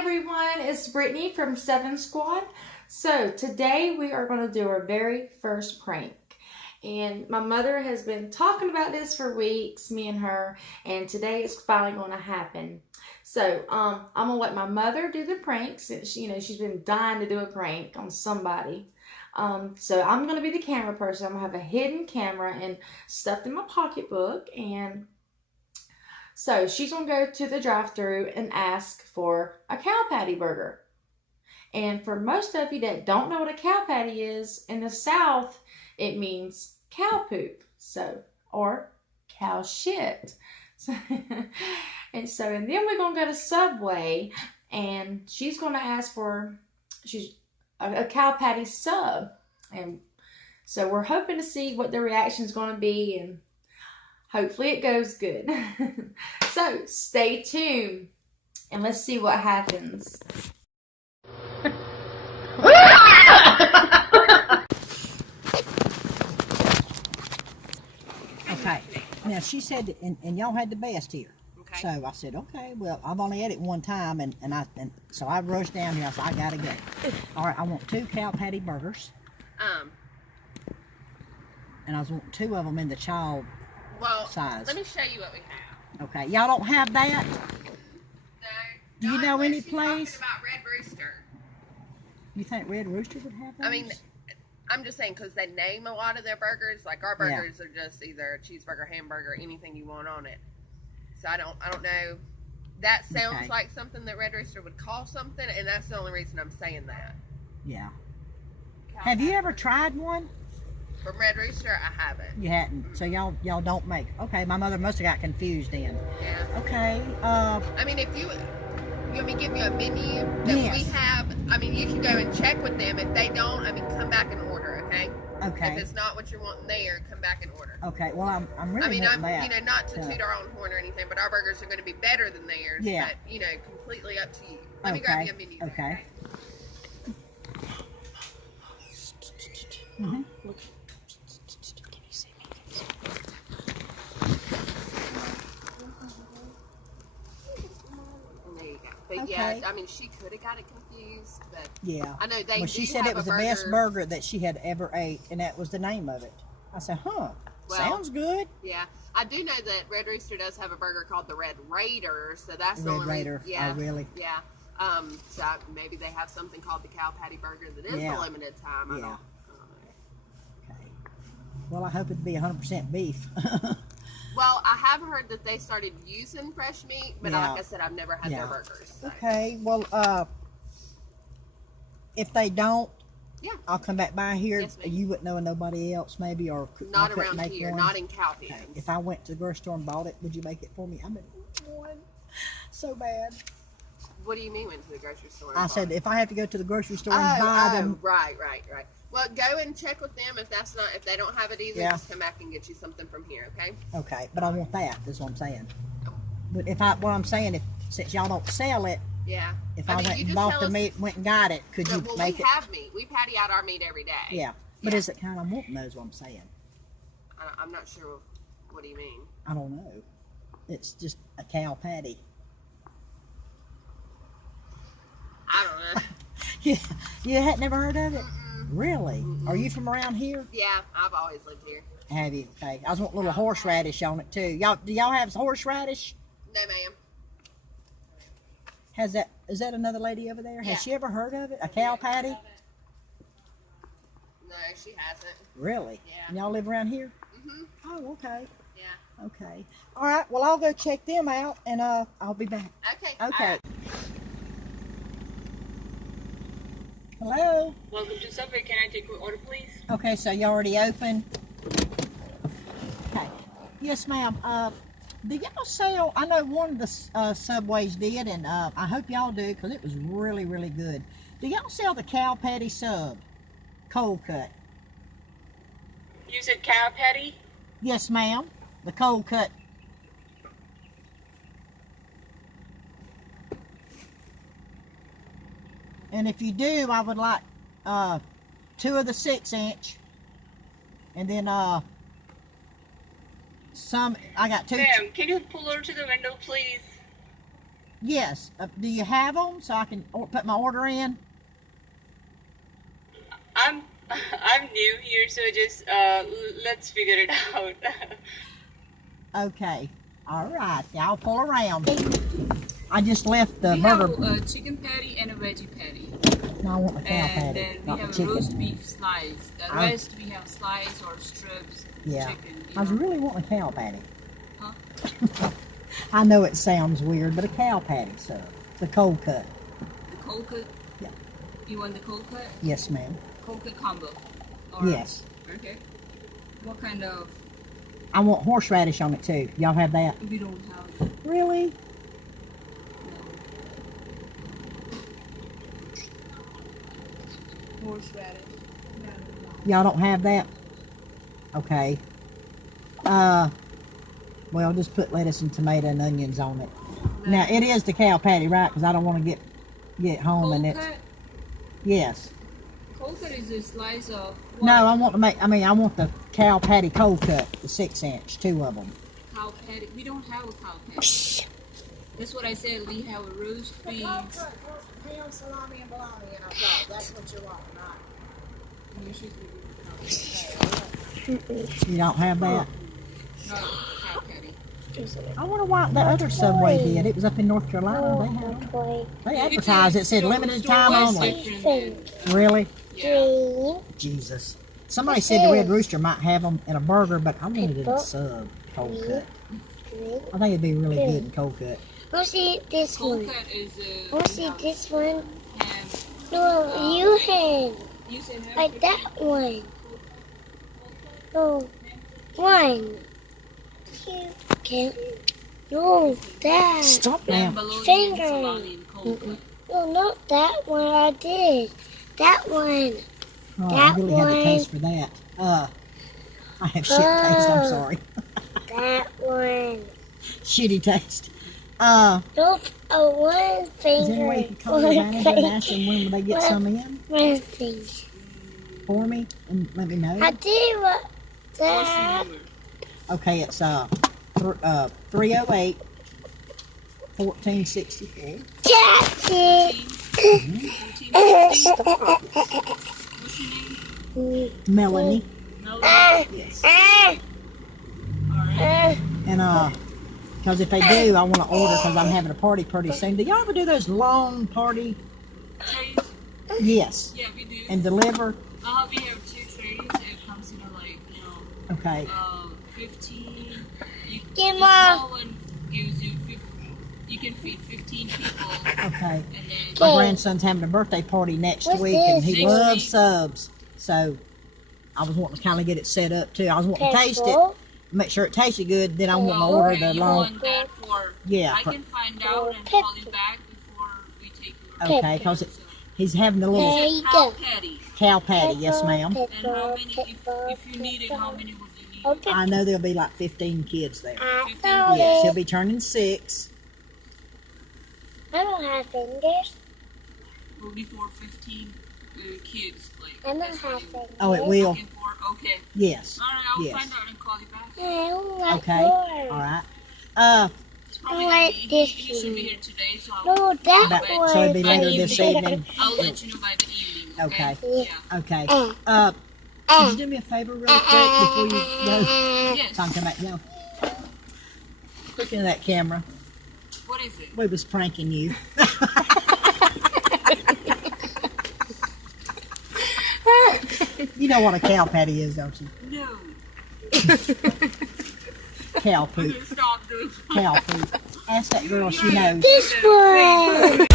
everyone, it's Brittany from 7 Squad. So today we are going to do our very first prank. And my mother has been talking about this for weeks, me and her, and today it's finally going to happen. So I'm going to let my mother do the prank since she's been dying to do a prank on somebody. So I'm going to be the camera person. I'm going to have a hidden camera and stuffed in my pocketbook, and so she's going to go to the drive-thru and ask for a cow patty burger. And for most of you that don't know what a cow patty is, in the South, it means cow poop. So, or cow shit. So, and then we're going to go to Subway, and she's going to ask for a cow patty sub. And so we're hoping to see what the reaction is going to be, and hopefully it goes good. So stay tuned and let's see what happens. Okay, now she said, and y'all had the best here. Okay. So I said, okay, well, I've only had it one time, and so I rushed down here. I said, I gotta go. All right, I want 2 cow patty burgers. And I was wanting 2 of them in the child size. Let me show you what we have. Okay, y'all don't have that? No. Do you know any place? Talking about Red Rooster. You think Red Rooster would have those? I mean, I'm just saying because they name a lot of their burgers. Like our burgers are just either a cheeseburger, hamburger, anything you want on it. So I don't know. That sounds like something that Red Rooster would call something, and that's the only reason I'm saying that. Yeah. Have you ever tried one? From Red Rooster, I haven't. You hadn't. So y'all don't make. Okay, my mother must have got confused then. Yeah. Okay. I mean, if you want me to give you a menu that we have, I mean, you can go and check with them. If they don't, I mean, come back and order, okay? Okay. If it's not what you're wanting there, come back and order. Okay. Well, I'm really wanting that. Not to toot our own horn or anything, but our burgers are going to be better than theirs. Yeah. But, completely up to you. Let me grab you a menu. Okay. Mm-hmm. Look. Can you see me? There you go. But yeah, I mean, she could have got it confused, but yeah, I know they. Well, she said it was the best burger that she had ever ate, and that was the name of it. I said, sounds good. Yeah, I do know that Red Rooster does have a burger called the Red Raider, so that's the Red Raider. Yeah, oh, really? Yeah. So maybe they have something called the cow patty burger that is a limited time. I don't know. Okay. Well, I hope it'd be 100% beef. Well, I have heard that they started using fresh meat, but like I said, I've never had their burgers. So. Okay, well, if they don't, I'll come back by here. Yes, you wouldn't know nobody else, maybe, or not around here, not in Calhoun. Okay. If I went to the grocery store and bought it, would you make it for me? I'm in one so bad. What do you mean went to the grocery store? I said if I have to go to the grocery store and buy them. Right. Well, go and check with them. If they don't have it either, just come back and get you something from here, okay? Okay, but I want that. That's what I'm saying. But since y'all don't sell it, if I went and bought the meat, went and got it, could you make it? We have meat. We patty out our meat every day. Yeah, but is it kind of wanting those? What I'm saying. I'm not sure. What do you mean? I don't know. It's just a cow patty. I don't know. You had never heard of it? Really? Are you from around here? Yeah, I've always lived here. Have you? Okay. I was wanting a little horseradish on it too. Do y'all have horseradish? No, ma'am. Is that another lady over there? Has she ever heard of it? A cow patty? No, she hasn't. Really? Yeah. And y'all live around here? Mhm. Oh, okay. Yeah. Okay. All right. Well, I'll go check them out, and I'll be back. Okay. Okay. Hello? Welcome to Subway. Can I take your order, please? Okay, so you already open? Okay. Yes, ma'am. Do y'all sell, I know one of the Subways did, and I hope y'all do, because it was really, really good. Do y'all sell the cow patty sub? Cold cut? You said cow patty? Yes, ma'am. The cold cut. And if you do, I would like 2 of the 6-inch, and then I got 2. Ma'am, can you pull over to the window, please? Yes. Do you have them so I can put my order in? I'm new here, so just let's figure it out. Okay. All right. Y'all pull around. I just left the We burger. have a chicken patty and a veggie patty. No, I want the cow And patty, then we not the have a chicken. roast beef slice. The Oh. rest we have slice or strips. Yeah. Chicken. I was really wanting a cow patty. Huh? I know it sounds weird, but a cow patty, so the cold cut. The cold cut. Yeah. You want the cold cut? Yes, ma'am. Cold cut combo. Or, Yes. Okay. What kind of? I want horseradish on it too. Y'all have that? We don't have it. Really? Horseradish. Y'all don't have that? Okay. Well, just put lettuce and tomato and onions on it. Now, it is the cow patty, right? Because I don't want to get home Cold and it's... cut. Yes. Cold cut is a slice of. No, I want to make... I want the cow patty cold cut, the 6-inch, 2 of them. Cow patty. We don't have a cow patty. That's what I said. We have a roast beef. Ham, salami, and bologna in our sauce. That's what you want, right? You don't have that? No, cow patty. I wonder why the other Subway did. It was up in North Carolina. They had them. They advertised it. Said limited time only. Really? Yeah. Jesus. Somebody said the Red Rooster might have them in a burger, but I wanted it in a sub cold cut. I think it'd be really good in cold cut. Let's eat this Cold one. cut is Let's eat this one. ham. No, you had You said ham. like that one. No, one. Two. Can't. No, that. Stop Ham, now. bologna, and Finger. salami and cold cut. No, not that one. I did. That one. Oh, I That really had a one. taste for that. I have shit taste. I'm sorry. That one. Shitty taste. Nope. One Is there any way you finger. can call your manager and ask them when will they get some in One finger. for me and let me know? I did what What's that. your number? Okay, it's 308 1464. Catch it. 14, 14, What's your name? Melanie. Melody. Yes. Alright. And because if they do, I want to order because I'm having a party pretty soon. Do y'all ever do those long party? Trays? Yes. Yeah, we do. And deliver? We have 2 trays. It comes in a Okay. 15. Give the Mom. small one gives you 50. You can feed 15 people. Okay. And then My grandson's having a birthday party next What's week, and he this? Next loves week? subs. So I was wanting to kind of get it set up too. I was wanting to taste it, Careful. make sure it tasted good. Then I want to Oh, order okay, the you long. want that for? Yeah, I for- can find out and call you back before we take your Okay, because he's having the There little you cow go. patty. cow patty. Yes, ma'am. And how many? If you need it, how many would you need? Okay. I know there'll be like 15 kids there. I found Yes, he'll it. be turning 6. I don't have fingers. Will be for 15 kids. Like I don't that's what have you fingers. Oh, it were will. looking for. Okay. Yes. All right, I'll Yes. find out and call you back. I don't like Okay. yours. All right. It's probably I gonna like be, this he should be one. here today, so No, that But- one. so it'll be later this evening. I'll let you know by the evening. Okay. Yeah. Okay. Could you do me a favor real quick before you go? Yes. Time to come back now. Look into that camera. What is it? We was pranking you. You know what a cow patty is, don't you? No. Cow poop. Stop doing Cow poop. Ask that girl, she knows. This one.